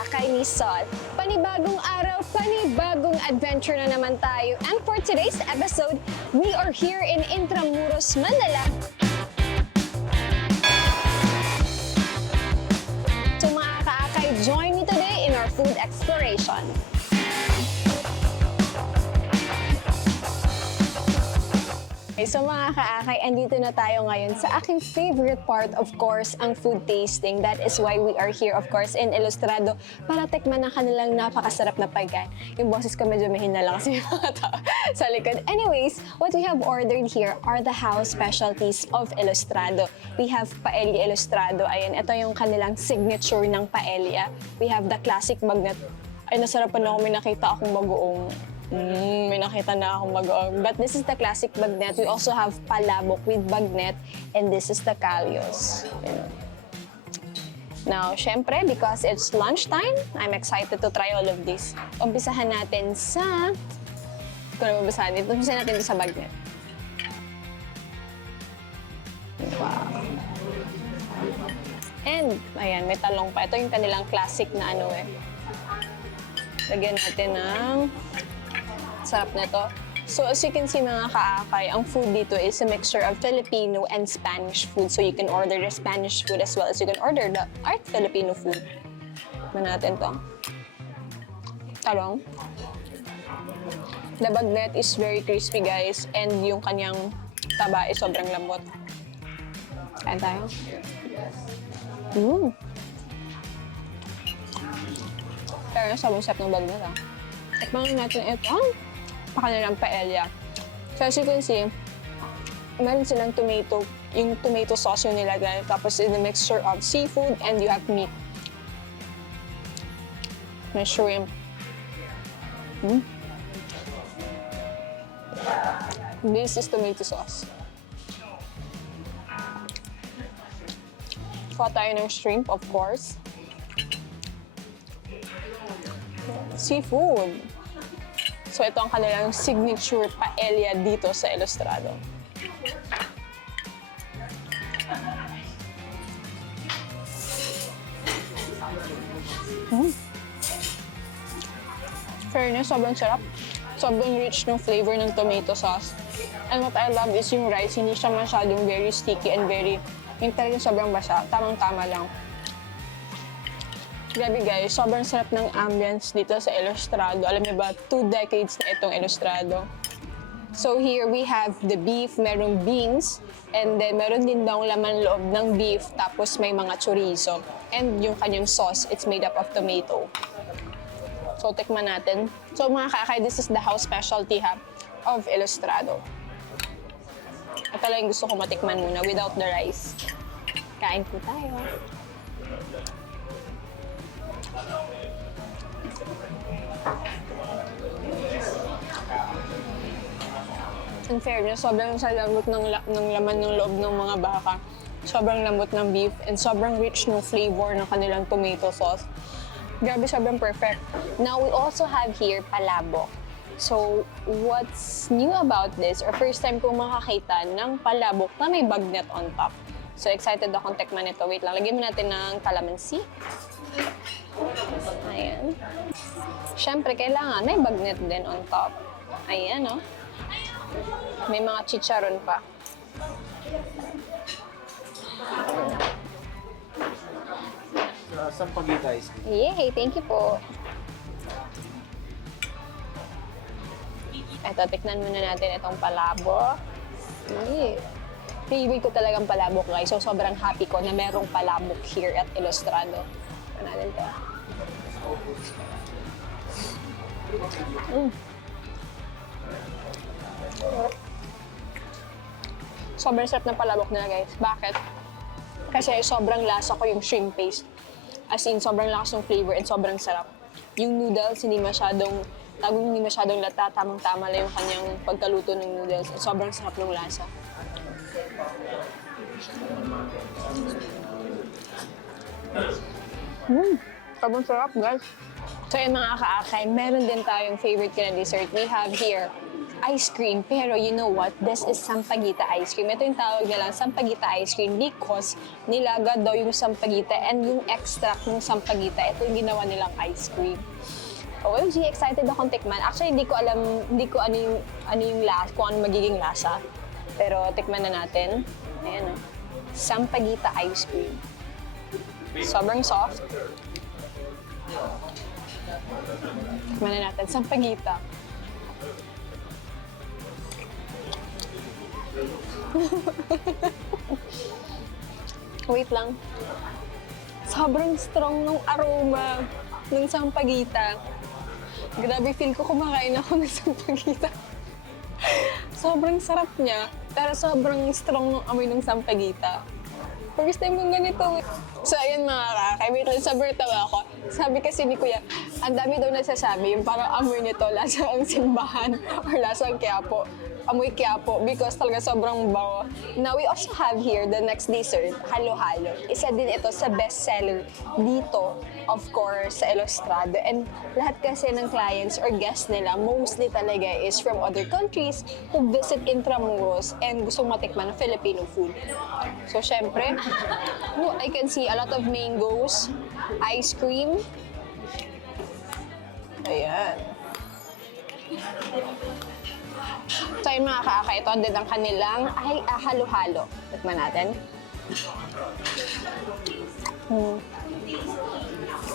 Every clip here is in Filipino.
kaakay ni Sol. Panibagong araw, panibagong adventure na naman tayo. And for today's episode, we are here in Intramuros, Manila. So mga kaakay, join me today in our food exploration. So mga kaakay, andito na tayo ngayon sa aking favorite part, of course, ang food tasting. That is why we are here, of course, in Ilustrado para tikman ang kanilang napakasarap na pagkain. Yung boses ko medyo mahina lang kasi yung mga tao sa likod. Anyways, what we have ordered here are the house specialties of Ilustrado. We have Paella Ilustrado. Ayan, ito yung kanilang signature ng paella. We have the classic bagnet. Ay, nasarapan ako, may nakita akong bagoong. May nakita na akong bagoong. But this is the classic bagnet. We also have palabok with bagnet. And this is the kalyos. Now, syempre, because it's lunchtime, I'm excited to try all of this. Umpisahan natin sa... Kung ano umpisahan dito, umpisahan natin sa bagnet. Wow. And, ayan, may talong pa. Ito yung kanilang classic na ano eh. Lagyan natin ng... Sarap na to. So as you can see mga kaakay, ang food dito is a mixture of Filipino and Spanish food. So you can order the Spanish food as well as you can order the Art Filipino food. Tignan natin to. Talong. The bagnet is very crispy guys and yung kanyang taba is sobrang lambot. Kain tayo. Pero sobrang sarap ng bagnet ah. Tikman natin ito. Pakanilang paella. So as you can see, meron silang tomato, yung tomato sauce yung nilagay. Tapos in a mixture of seafood and you have meat. May shrimp. This is tomato sauce. Kuha tayo ng shrimp, of course. Seafood. So ito ang kanilang signature paella dito sa Ilustrado. Fairness, sobrang sarap. Sobrang rich ng flavor ng tomato sauce. And what I love is yung rice, hindi siya masyadong very sticky and yung talagang sobrang basa. Tamang-tama lang. Grabe guys, sobrang sarap ng ambience dito sa Ilustrado. Alam niyo ba, 2 decades na itong Ilustrado. So here we have the beef, merong beans, and then meron din daw laman loob ng beef, tapos may mga chorizo. And yung kanyang sauce, it's made up of tomato. So tikman natin. So mga kakay, this is the house specialty of Ilustrado. Ito lang yung gusto ko matikman muna without the rice. Kain po tayo. In fairness, sobrang lambot ng laman ng loob ng mga baka. Sobrang lambot ng beef and sobrang rich ng flavor ng kanilang tomato sauce. Grabe, sobrang perfect. Now, we also have here palabok. So, what's new about this, or first time kong makakita ng palabok na may bagnet on top. So, excited akong tekman ito. Wait lang, lagyan mo natin ng calamansi. Ayan. Siyempre, kailangan may bagnet din on top. Ayan, oh. May mga chicharon pa. Sampaguita ice cream. Yay! Thank you po. Eto, tiknan muna natin itong palabok. Yay! Favorite ko talagang palabok, guys. So, sobrang happy ko na merong palabok here at Ilustrado. Ito natin ito. Sobrang sarap ng palabok nila, guys. Bakit? Kasi sobrang lasa ko yung shrimp paste. As in, sobrang lakas ng flavor and sobrang sarap. Yung noodles, hindi masyadong lata, tamang-tama lang yung kanyang pagkaluto ng noodles. At sobrang sarap ng lasa. Sobrang sarap, guys. So yun mga kaakay, meron din tayong favorite ko na dessert. We have here ice cream. Pero you know what? This is Sampaguita ice cream. Ito yung tawag nilang Sampaguita ice cream because nilaga daw yung Sampaguita and yung extract ng Sampaguita, ito yung ginawa nilang ice cream. OMG, excited akong tikman. Actually, hindi ko alam, ano yung lasa, kung ano magiging lasa. Pero tikman na natin. Ayan o. Sampaguita ice cream. Sobrang soft. Tikman na natin. Sampaguita. Wait lang. Sobrang strong ng aroma ng Sampaguita. Grabe, feel ko kumakain ako ng Sampaguita. Sobrang sarap niya, pero sobrang strong ng amoy ng Sampaguita. First time kong ganito. So ayun mga kakay, wait lang, sobrang tawa ako. Sabi kasi ni Kuya, ang dami daw nagsasabi, yung parang amoy nito, lasa ang simbahan or lasa ang Quiapo. Amoy Quiapo because talaga sobrang bango. Now we also have here the next dessert, halo-halo. Isa din ito sa bestseller dito, of course, sa Ilustrado. And lahat kasi ng clients or guests nila, mostly talaga is from other countries who visit Intramuros and gustong matikman ng Filipino food. So syempre, I can see a lot of mangoes, ice cream. Ayan. So yung mga kakay, ito din ang kanilang halo-halo. Tikman natin.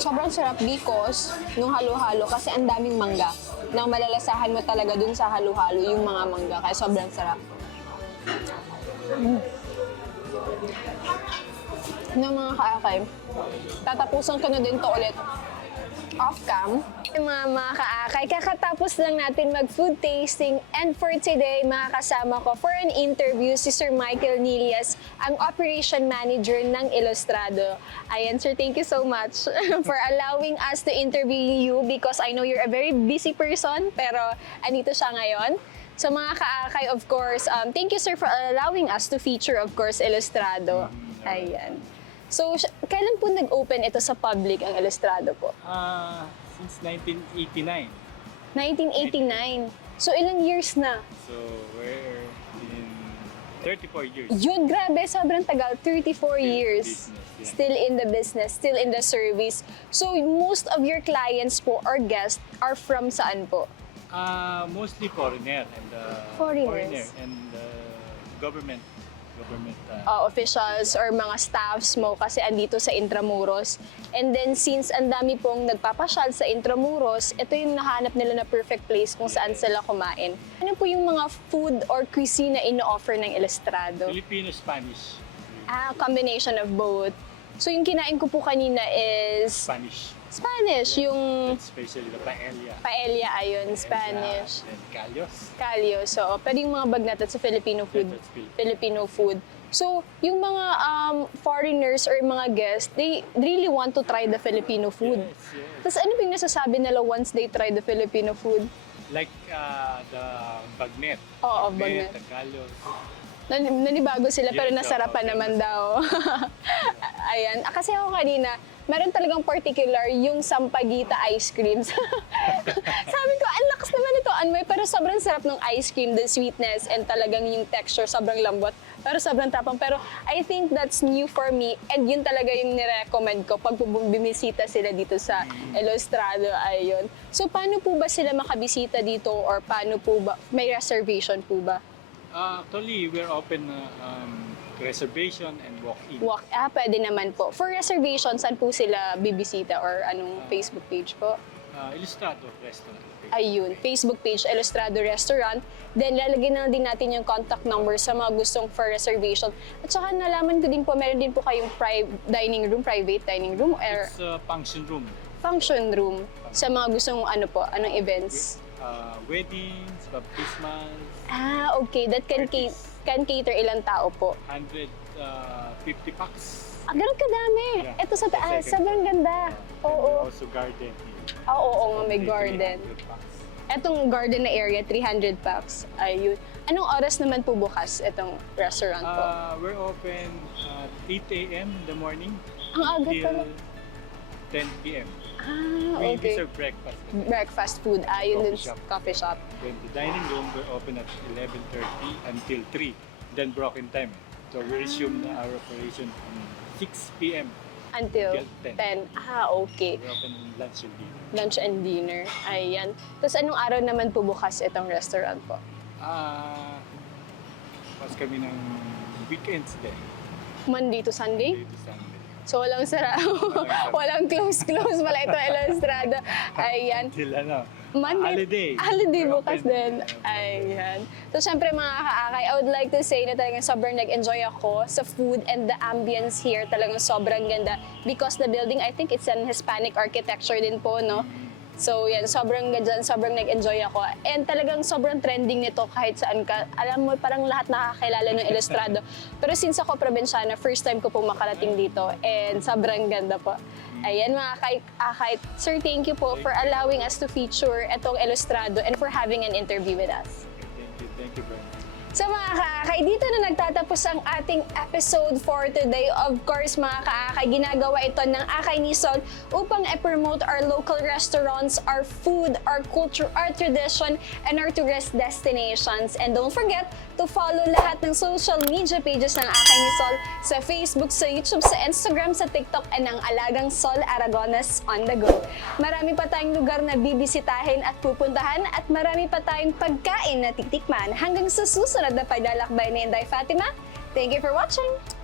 Sobrang sarap because nung halo-halo kasi ang daming mangga. Nang malalasahan mo talaga dun sa halo-halo yung mga mangga. Kaya sobrang sarap. Na mga kakay, tatapusan ko na din to ulit off-cam. Mga kaakay, kakatapos lang natin mag-food tasting and for today, makakasama ko for an interview si Sir Michael Nilias, ang Operation Manager ng Ilustrado. Ayan, Sir, thank you so much for allowing us to interview you because I know you're a very busy person, pero andito siya ngayon. So mga kaakay, of course, thank you, Sir, for allowing us to feature, of course, Ilustrado. Ayan. So, kailan po nag-open ito sa public ang Ilustrado po? Since 1989. 1989. So, ilang years na? So, we're in 34 years. Yun, grabe, sobrang tagal. 34 years. Business, yeah. Still in the business, still in the service. So, most of your clients po or guests are from saan po? Mostly foreigner and Foreigners. Government Officials or mga staffs mo kasi andito sa Intramuros. And then since ang dami pong nagpapasyal sa Intramuros, ito yung nahanap nila na perfect place kung saan sila kumain. Ano po yung mga food or cuisine na ino-offer ng Ilustrado? Filipino-Spanish. Combination of both. So yung kinain ko po kanina is Spanish, yung Especially the paella. paella ayun, Spanish. And callos. Calio, so pero yung mga bagnat sa Filipino food. That's Filipino. Filipino food. So, yung mga foreigners or mga guests, they really want to try the Filipino food. Yes, yes. Tapos ano yung nasasabi nila once they try the Filipino food? Like the bagnet. Oo, bagnet. The callos. Nanibago sila pero Yes, nasarapan oo, naman daw. Ayan. Kasi ako kanina, meron talagang particular yung Sampaguita ice cream. Sabi ko, ang lakas naman ito, Anmoy, pero sobrang sarap ng ice cream, the sweetness, and talagang yung texture, sobrang lambot, pero sobrang tapang. Pero I think that's new for me, and yun talaga yung nirecommend ko pag bumisita sila dito sa Ilustrado, ayun. So, paano po ba sila makabisita dito, or paano po ba, may reservation po ba? Actually, we're open reservation and walk-in. Pwede naman po. For reservation, saan po sila bibisita or anong Facebook page po? Ilustrado Restaurant. Ayun, Facebook page, Ilustrado Restaurant. Then, lalagyan na din natin yung contact number sa mga gustong for reservation. At saka nalaman ko din po, meron din po kayong private dining room, or It's a function room. function room sa mga gustong anong events. Weddings, baptismals, Okay. That can cater ilang tao po. 150 packs. Ganun kadami. Yeah. Ito sa taas, Second. sobrang ganda. Oo. Also garden here. Oo nga, may 300 garden. packs. Etong garden na area, 300 packs. Ayun. Anong oras naman po bukas itong restaurant po? We're open 8 a.m. in the morning Ang aga till pala. 10 p.m. We okay. serve breakfast. Breakfast food, yun din, Coffee shop. coffee shop. Then the dining room, we're open at 11:30 until 3. Then broken time. So we resume our operation from 6 p.m. Until Till 10. 10. Okay. We're open lunch and dinner. Lunch and dinner. Ayan. Tapos anong araw naman po bukas itong restaurant po? Pas kami ng weekends din. Monday to Sunday? Monday to Sunday. So walang sara. Walang close pala ito, Estrada. Ayan. Till Monday. holiday. Holiday We're bukas open. din. Ayan. So syempre mga kaakay, I would like to say na talagang sobrang nag-enjoy ako sa food and the ambience here. Talagang sobrang ganda. Because the building, I think it's an Hispanic architecture din po, no? So yan, sobrang ganda, sobrang nag-enjoy ako. And talagang sobrang trending nito kahit saan ka. Alam mo, parang lahat nakakilala ng Ilustrado. Pero since ako probinsyana, first time ko po makarating dito. And sobrang ganda po. Ayan mga akay. Sir, thank you po for allowing us to feature itong Ilustrado and for having an interview with us. Thank you very much. So mga kaakay, dito na nagtatapos ang ating episode for today. Of course mga kaakay, ginagawa ito ng Akay ni Sol upang i-promote our local restaurants, our food, our culture, our tradition, and our tourist destinations. And don't forget to follow lahat ng social media pages ng Akay ni Sol sa Facebook, sa YouTube, sa Instagram, sa TikTok, and ang Alagang Sol Aragones on the go. Marami pa tayong lugar na bibisitahin at pupuntahan at marami pa tayong pagkain na titikman hanggang sa susunod na paglalakbay ni Inday Fatima. Thank you for watching!